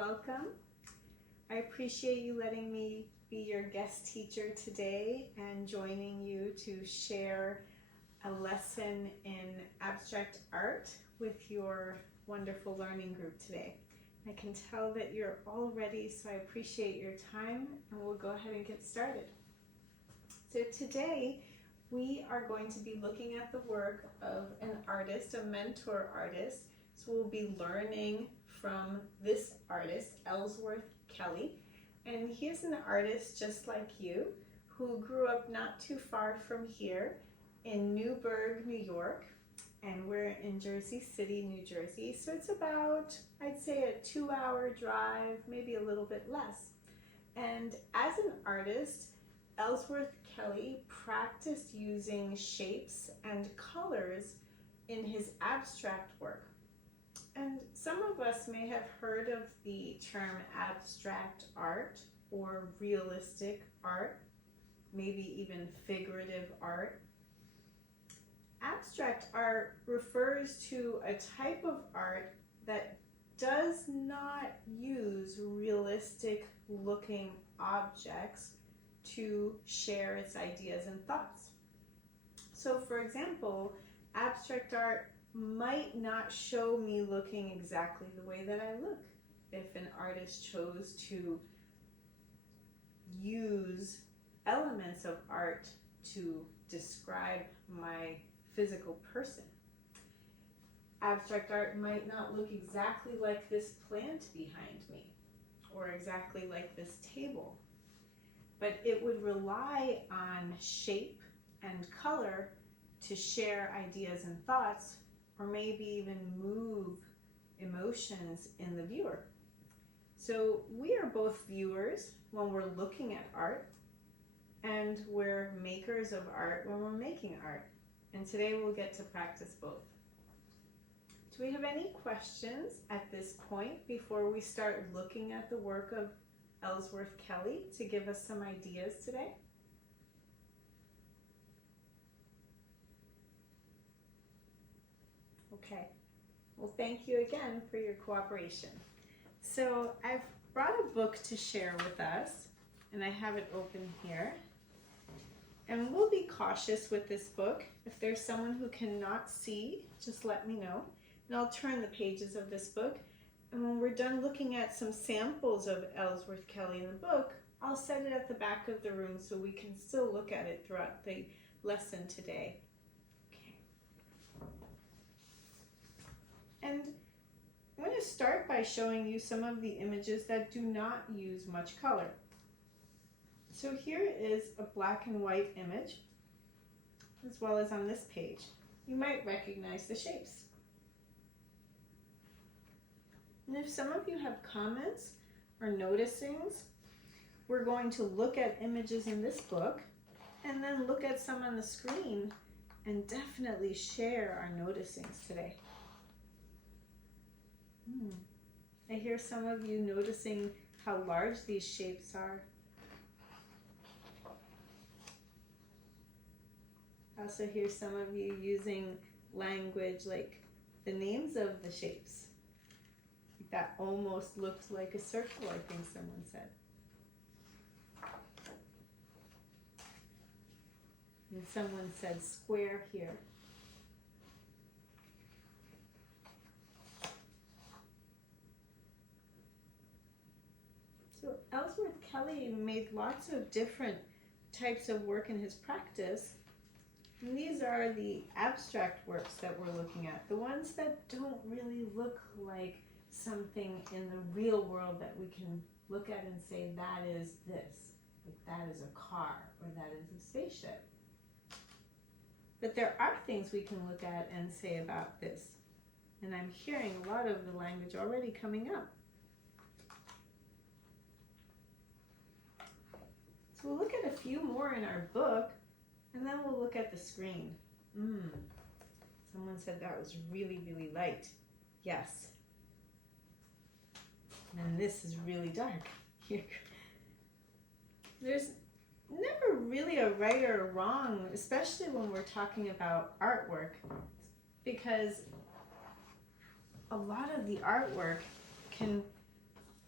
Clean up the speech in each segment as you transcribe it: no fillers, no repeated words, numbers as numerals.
welcome. I appreciate you letting me be your guest teacher today and joining you to share a lesson in abstract art with your wonderful learning group today. I can tell that you're all ready, so I appreciate your time, and we'll go ahead and get started. So today we are going to be looking at the work of an artist, a mentor artist. So we'll be learning from this artist, Ellsworth Kelly, and he is an artist just like you who grew up not too far from here in Newburgh, New York, and we're in Jersey City, New Jersey, so it's about, I'd say, a 2-hour drive, maybe a little bit less. And as an artist, Ellsworth Kelly practiced using shapes and colors in his abstract work. And some of us may have heard of the term abstract art or realistic art, maybe even figurative art. Abstract art refers to a type of art that does not use realistic looking objects to share its ideas and thoughts. So for example, abstract art might not show me looking exactly the way that I look if an artist chose to use elements of art to describe my physical person. Abstract art might not look exactly like this plant behind me or exactly like this table, but it would rely on shape and color to share ideas and thoughts, or maybe even move emotions in the viewer. So we are both viewers when we're looking at art, and we're makers of art when we're making art. And today we'll get to practice both. Do we have any questions at this point before we start looking at the work of Ellsworth Kelly to give us some ideas today? Okay, well, thank you again for your cooperation. So I've brought a book to share with us, and I have it open here. And we'll be cautious with this book. If there's someone who cannot see, just let me know, and I'll turn the pages of this book. And when we're done looking at some samples of Ellsworth Kelly in the book, I'll set it at the back of the room so we can still look at it throughout the lesson today. And I'm going to start by showing you some of the images that do not use much color. So here is a black and white image, as well as on this page. You might recognize the shapes. And if some of you have comments or noticings, we're going to look at images in this book and then look at some on the screen and definitely share our noticings today. I hear some of you noticing how large these shapes are. I also hear some of you using language like the names of the shapes. That almost looks like a circle, I think someone said. And someone said square here. So Ellsworth Kelly made lots of different types of work in his practice. And these are the abstract works that we're looking at, the ones that don't really look like something in the real world that we can look at and say, that is this, like that is a car, or that is a spaceship. But there are things we can look at and say about this. And I'm hearing a lot of the language already coming up. So we'll look at a few more in our book, and then we'll look at the screen. Someone said that was really, really light. Yes. And this is really dark. Here. There's never really a right or wrong, especially when we're talking about artwork, because a lot of the artwork can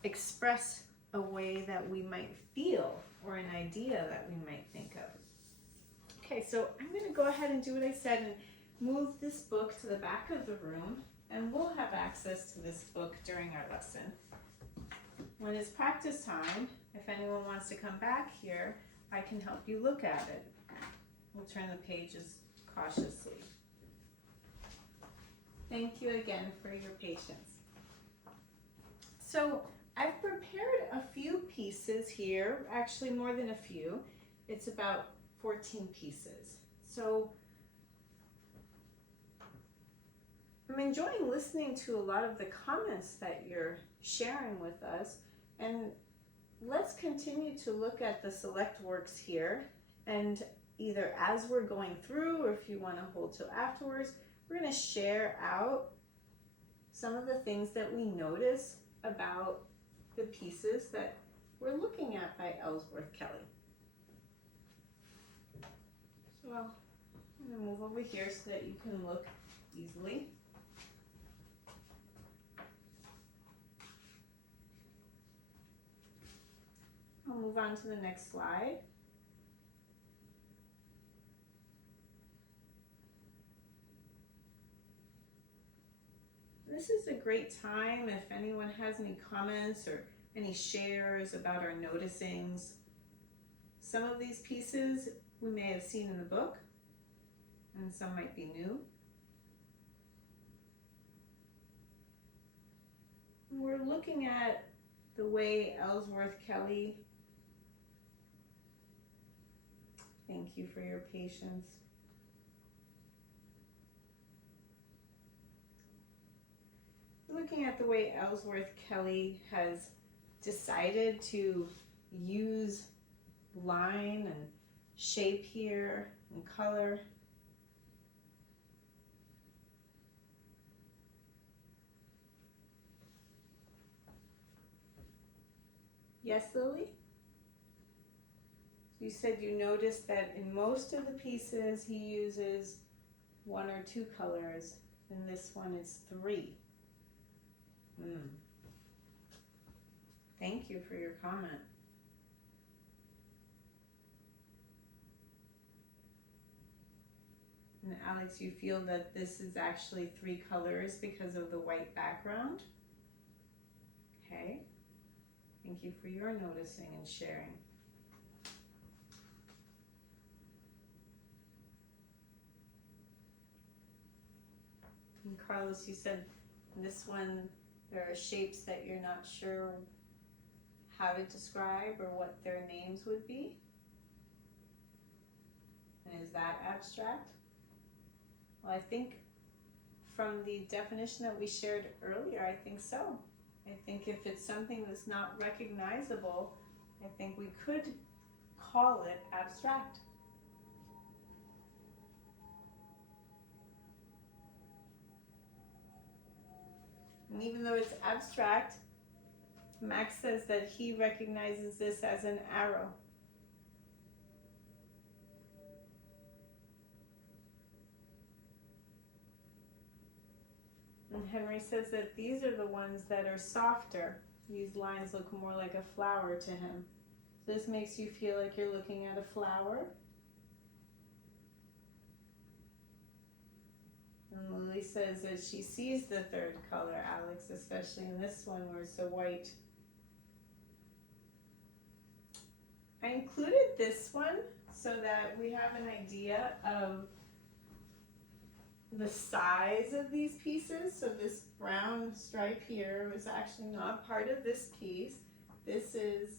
express a way that we might feel or an idea that we might think of. Okay, so I'm going to go ahead and do what I said and move this book to the back of the room, and we'll have access to this book during our lesson. When it's practice time, if anyone wants to come back here, I can help you look at it. We'll turn the pages cautiously. Thank you again for your patience. So I've prepared a few pieces here, actually more than a few. It's about 14 pieces. So I'm enjoying listening to a lot of the comments that you're sharing with us, and let's continue to look at the select works here, and either as we're going through or if you want to hold till afterwards, we're going to share out some of the things that we notice about the pieces that we're looking at by Ellsworth Kelly. So I'm going to move over here so that you can look easily. I'll move on to the next slide. This is a great time if anyone has any comments or any shares about our noticings. Some of these pieces we may have seen in the book, and some might be new. We're looking at the way Ellsworth Kelly, thank you for your patience. Looking at the way Ellsworth Kelly has decided to use line and shape here and color. Yes, Lily? You said you noticed that in most of the pieces he uses 1 or 2 colors. In this one it's 3. Thank you for your comment. And Alex, you feel that this is actually 3 colors because of the white background? Okay. Thank you for your noticing and sharing. And Carlos, you said in this one there are shapes that you're not sure how to describe or what their names would be. And is that abstract? Well, I think from the definition that we shared earlier, I think so. I think if it's something that's not recognizable, I think we could call it abstract. And even though it's abstract, Max says that he recognizes this as an arrow. And Henry says that these are the ones that are softer. These lines look more like a flower to him. So this makes you feel like you're looking at a flower. And Lily says that she sees the third color, Alex, especially in this one where it's so white. I included this one so that we have an idea of the size of these pieces. So this brown stripe here was actually not part of this piece. This is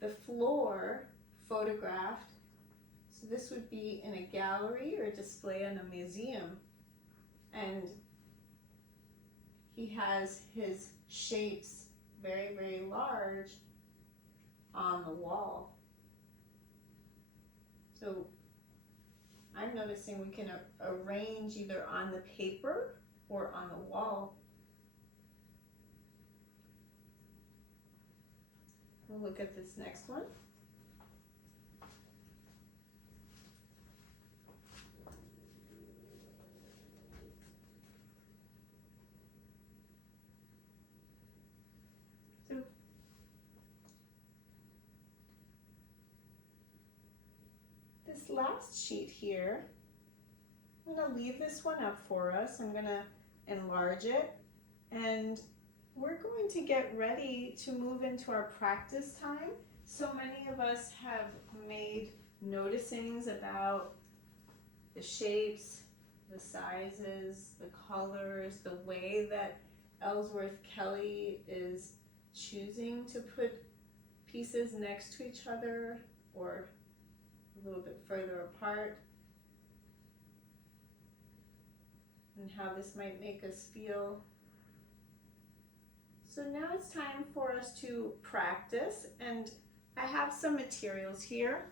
the floor photographed. So this would be in a gallery or display in a museum. And he has his shapes very, very large on the wall. So I'm noticing we can arrange either on the paper or on the wall. We'll look at this next one. So this last sheet here, I'm going to leave this one up for us. I'm going to enlarge it, and we're going to get ready to move into our practice time. So many of us have made noticings about the shapes, the sizes, the colors, the way that Ellsworth Kelly is choosing to put pieces next to each other or a little bit further apart, and how this might make us feel. So now it's time for us to practice, and I have some materials here.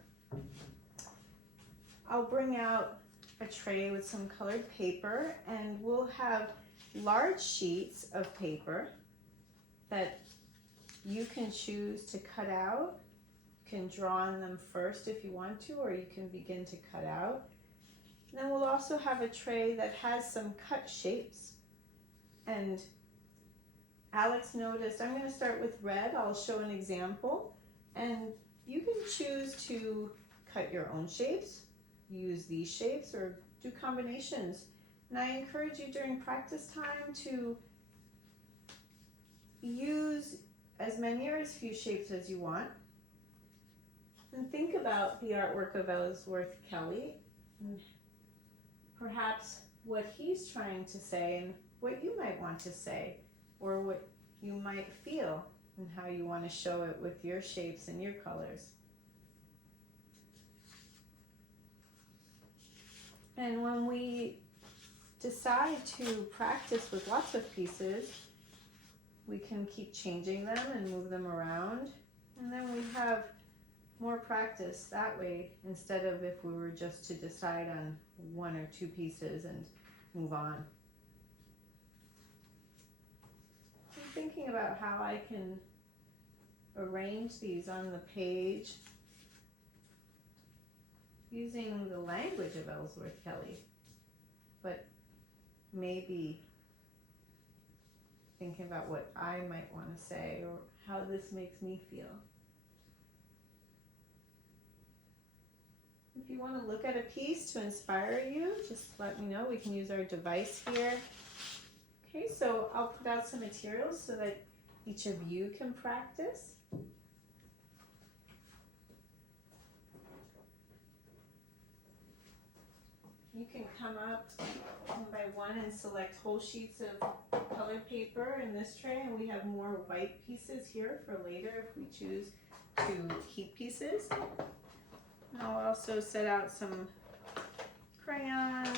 I'll bring out a tray with some colored paper, and we'll have large sheets of paper that you can choose to cut out. You can draw on them first if you want to, or you can begin to cut out. And then we'll also have a tray that has some cut shapes. And Alex noticed, I'm going to start with red. I'll show an example, and you can choose to cut your own shapes, use these shapes, or do combinations. And I encourage you during practice time to use as many or as few shapes as you want. And think about the artwork of Ellsworth Kelly, and perhaps what he's trying to say and what you might want to say, or what you might feel and how you want to show it with your shapes and your colors. And when we decide to practice with lots of pieces, we can keep changing them and move them around. And then we have more practice that way, instead of if we were just to decide on one or two pieces and move on. I'm thinking about how I can arrange these on the page using the language of Ellsworth Kelly, but maybe thinking about what I might want to say or how this makes me feel. If you want to look at a piece to inspire you, just let me know. We can use our device here. Okay, so I'll put out some materials so that each of you can practice. You can come up one by one and select whole sheets of colored paper in this tray, and we have more white pieces here for later if we choose to keep pieces. And I'll also set out some crayons.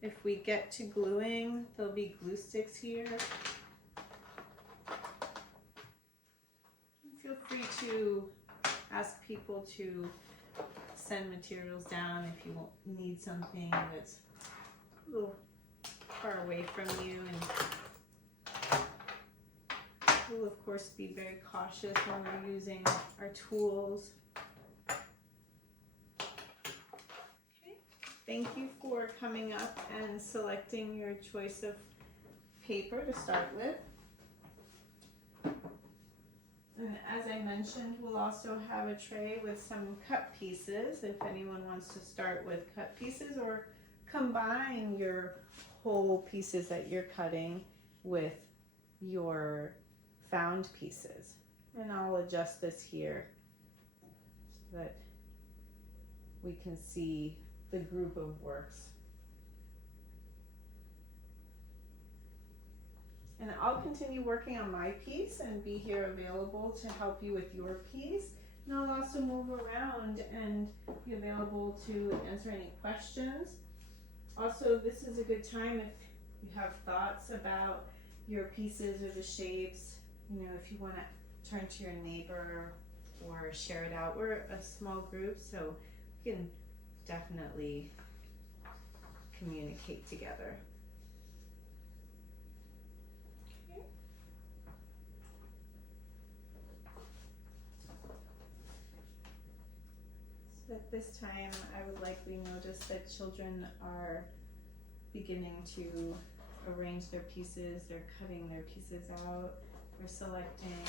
If we get to gluing, there'll be glue sticks here. Feel free to ask people to send materials down if you need something that's a little far away from you. And we'll of course be very cautious when we're using our tools. Okay, thank you for coming up and selecting your choice of paper to start with. And as I mentioned, we'll also have a tray with some cut pieces if anyone wants to start with cut pieces, or combine your whole pieces that you're cutting with your found pieces. And I'll adjust this here so that we can see the group of works. And I'll continue working on my piece and be here available to help you with your piece. And I'll also move around and be available to answer any questions. Also, this is a good time if you have thoughts about your pieces or the shapes, if you want to turn to your neighbor or share it out. We're a small group, so we can definitely communicate together. At this time, I would likely notice that children are beginning to arrange their pieces, they're cutting their pieces out, they're selecting,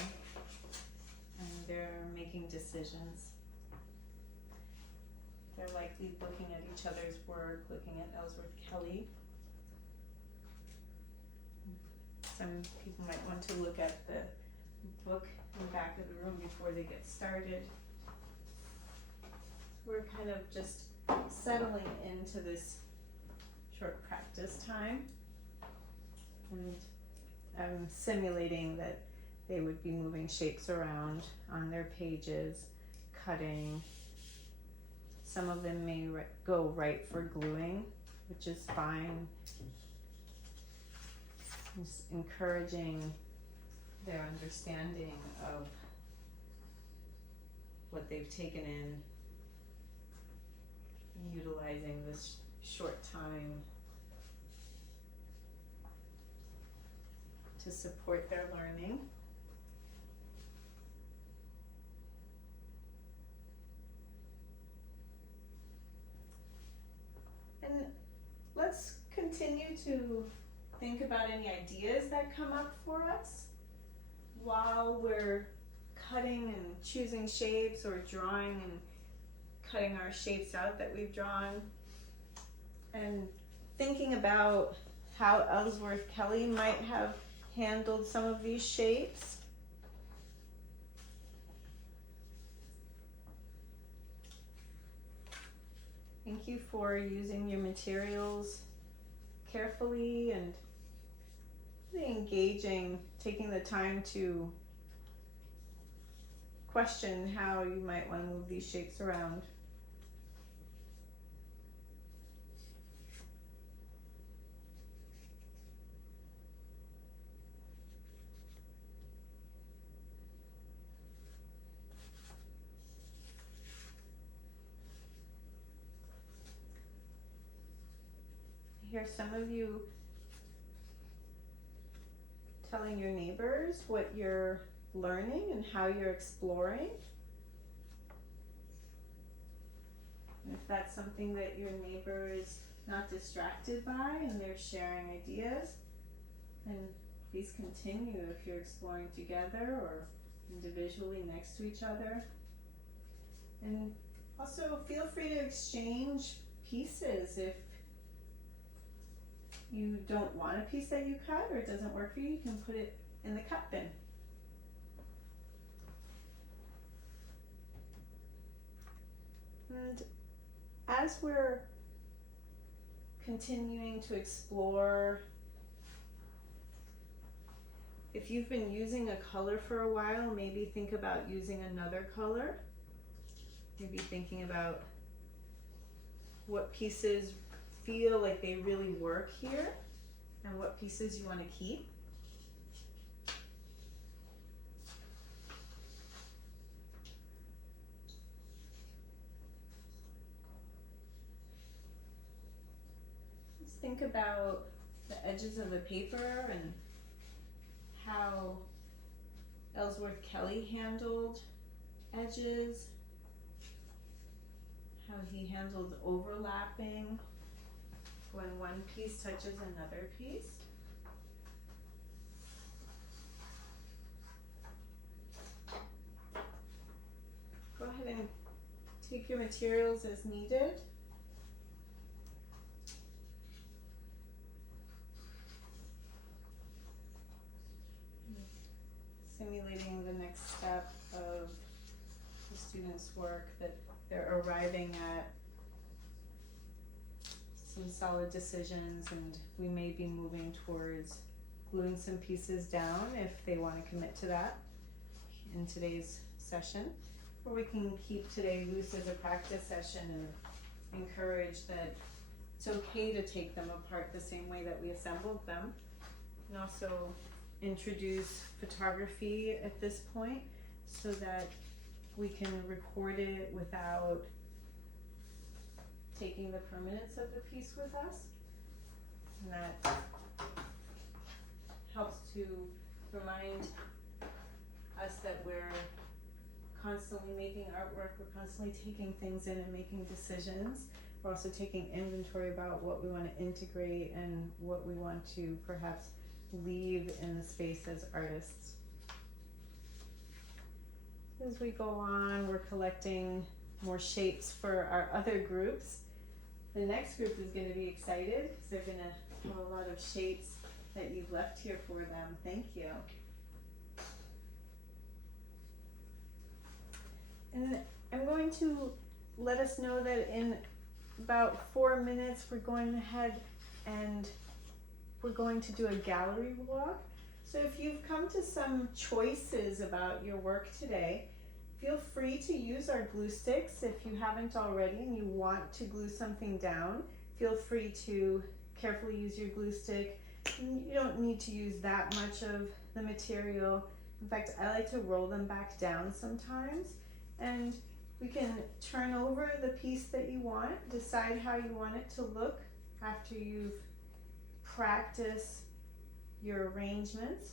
and they're making decisions. They're likely looking at each other's work, looking at Ellsworth Kelly. Some people might want to look at the book in the back of the room before they get started. We're kind of just settling into this short practice time, and I'm simulating that they would be moving shapes around on their pages, cutting. Some of them may go right for gluing, which is fine. Just encouraging their understanding of what they've taken in, utilizing this short time to support their learning. And let's continue to think about any ideas that come up for us while we're cutting and choosing shapes, or drawing and cutting our shapes out that we've drawn, and thinking about how Ellsworth Kelly might have handled some of these shapes. Thank you for using your materials carefully and really engaging, taking the time to question how you might want to move these shapes around. I hear some of you telling your neighbors what you're learning and how you're exploring. And if that's something that your neighbor is not distracted by and they're sharing ideas, then please continue if you're exploring together or individually next to each other. And also feel free to exchange pieces. If you don't want a piece that you cut or it doesn't work for you, you can put it in the cut bin. And as we're continuing to explore, if you've been using a color for a while, maybe think about using another color. Maybe thinking about what pieces feel like they really work here and what pieces you want to keep. Just think about the edges of the paper and how Ellsworth Kelly handled edges, how he handled overlapping when one piece touches another piece. Go ahead and take your materials as needed. Simulating the next step of the student's work, that they're arriving at some solid decisions, and we may be moving towards gluing some pieces down if they want to commit to that in today's session, or we can keep today loose as a practice session and encourage that it's okay to take them apart the same way that we assembled them, and also introduce photography at this point so that we can record it without taking the permanence of the piece with us, and that helps to remind us that we're constantly making artwork, we're constantly taking things in and making decisions. We're also taking inventory about what we want to integrate and what we want to perhaps leave in the space as artists. As we go on, we're collecting more shapes for our other groups. The next group is going to be excited because they're going to have a lot of shapes that you've left here for them. Thank you. And I'm going to let us know that in about 4 minutes we're going ahead and we're going to do a gallery walk. So if you've come to some choices about your work today, feel free to use our glue sticks. If you haven't already and you want to glue something down, feel free to carefully use your glue stick. You don't need to use that much of the material. In fact, I like to roll them back down sometimes. And we can turn over the piece that you want, decide how you want it to look after you've practiced your arrangements.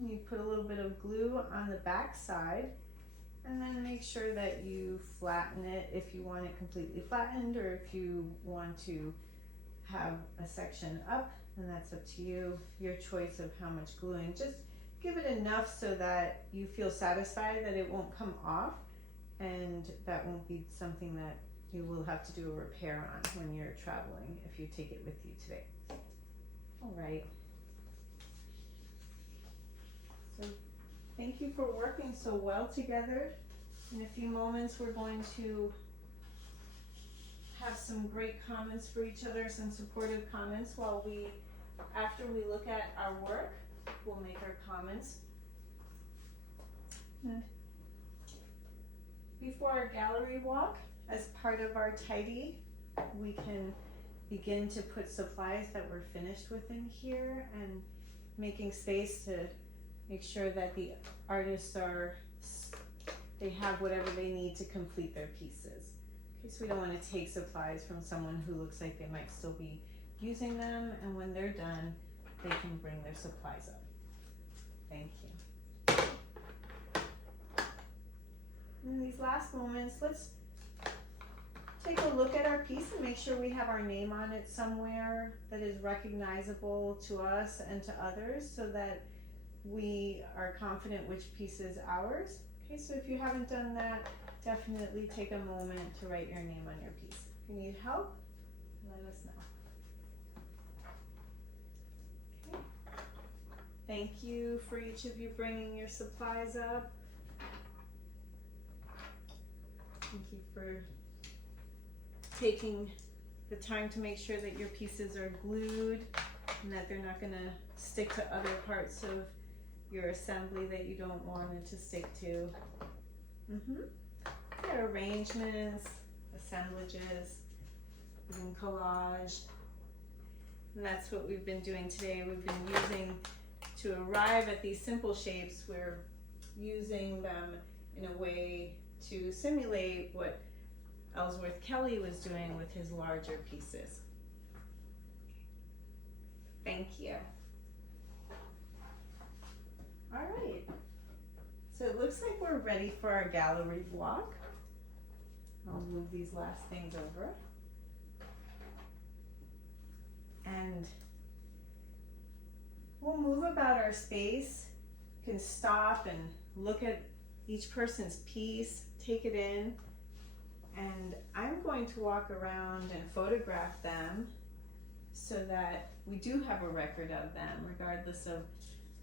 You put a little bit of glue on the back side, and then make sure that you flatten it if you want it completely flattened, or if you want to have a section up, then that's up to you, your choice of how much gluing. Just give it enough so that you feel satisfied that it won't come off, and that won't be something that you will have to do a repair on when you're traveling if you take it with you today. All right. So thank you for working so well together. In a few moments we're going to have some great comments for each other, some supportive comments after we look at our work, we'll make our comments. And before our gallery walk, as part of our tidy, we can begin to put supplies that we're finished with in here and making space to make sure that the artists they have whatever they need to complete their pieces. Okay, so we don't want to take supplies from someone who looks like they might still be using them, and when they're done, they can bring their supplies up. Thank you. In these last moments, let's take a look at our piece and make sure we have our name on it somewhere that is recognizable to us and to others, so that we are confident which piece is ours. Okay, so if you haven't done that, definitely take a moment to write your name on your piece. If you need help, let us know. Okay. Thank you for each of you bringing your supplies up. Thank you for taking the time to make sure that your pieces are glued and that they're not going to stick to other parts of your assembly that you don't want it to stick to. Your arrangements, assemblages, even collage. And that's what we've been doing today. We've been using, to arrive at these simple shapes, we're using them in a way to simulate what Ellsworth Kelly was doing with his larger pieces. Thank you. All right, so it looks like we're ready for our gallery walk. I'll move these last things over. And we'll move about our space. You can stop and look at each person's piece, take it in, and I'm going to walk around and photograph them so that we do have a record of them, regardless of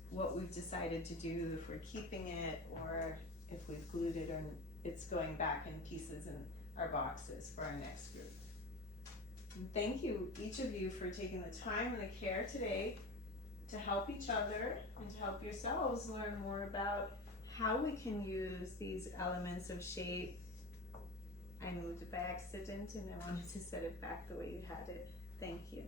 what we've decided to do, if we're keeping it or if we've glued it or it's going back in pieces in our boxes for our next group. And thank you, each of you, for taking the time and the care today to help each other and to help yourselves learn more about how we can use these elements of shape. I moved it by accident and I wanted to set it back the way you had it. Thank you.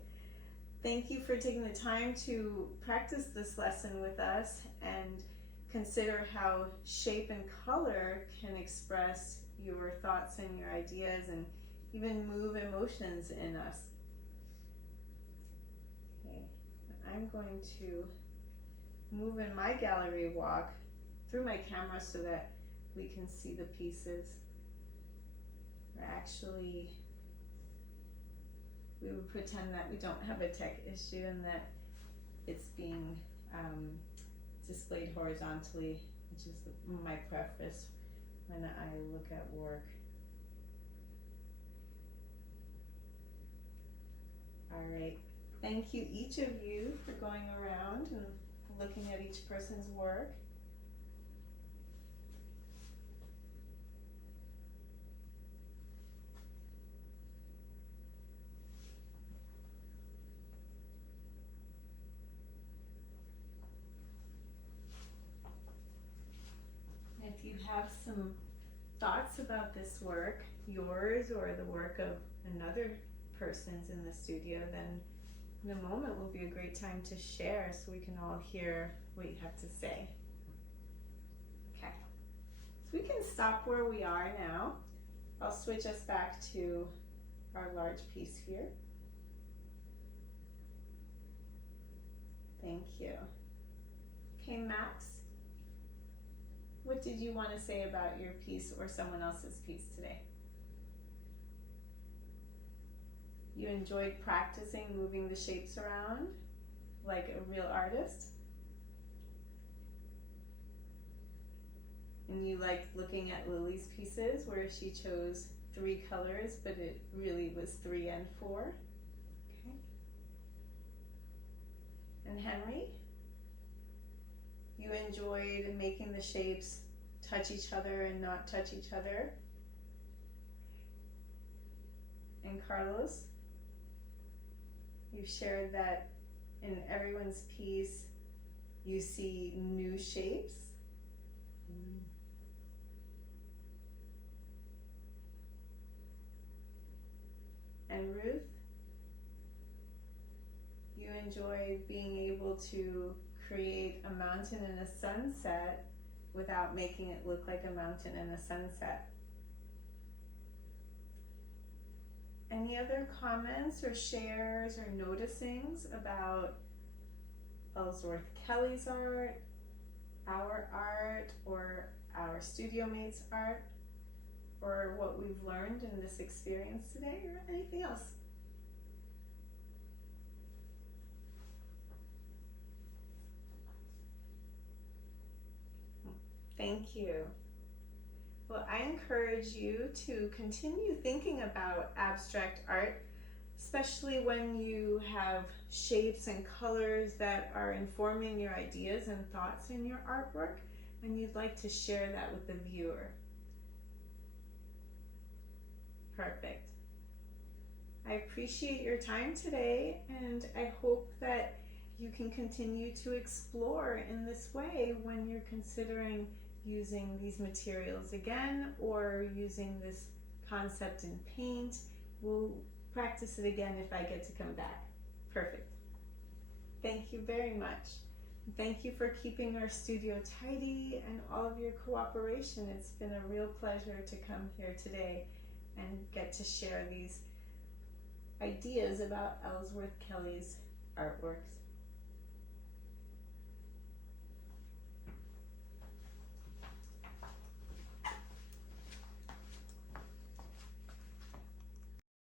Thank you for taking the time to practice this lesson with us and consider how shape and color can express your thoughts and your ideas and even move emotions in us. Okay, I'm going to move in my gallery walk through my camera so that we can see the pieces. We would pretend that we don't have a tech issue and that it's being displayed horizontally, which is my preference when I look at work. All right. Thank you, each of you, for going around and looking at each person's work. If you have some thoughts about this work, yours or the work of another person's in the studio, then in a moment will be a great time to share so we can all hear what you have to say. Okay, so we can stop where we are now. I'll switch us back to our large piece here. Thank you. Okay, Max, what did you want to say about your piece or someone else's piece today? You enjoyed practicing moving the shapes around like a real artist? And you liked looking at Lily's pieces where she chose 3 colors, but it really was 3 and 4. Okay. And Henry? You enjoyed making the shapes touch each other and not touch each other? And Carlos? You've shared that in everyone's piece you see new shapes. And Ruth, you enjoyed being able to create a mountain and a sunset without making it look like a mountain and a sunset. Any other comments or shares or noticings about Ellsworth Kelly's art, our art, or our studio mates' art, or what we've learned in this experience today, or anything else? Thank you. Well, I encourage you to continue thinking about abstract art, especially when you have shapes and colors that are informing your ideas and thoughts in your artwork, and you'd like to share that with the viewer. Perfect. I appreciate your time today, and I hope that you can continue to explore in this way when you're considering using these materials again or using this concept in paint. We'll practice it again if I get to come back. Perfect. Thank you very much. Thank you for keeping our studio tidy and all of your cooperation. It's been a real pleasure to come here today and get to share these ideas about Ellsworth Kelly's artworks.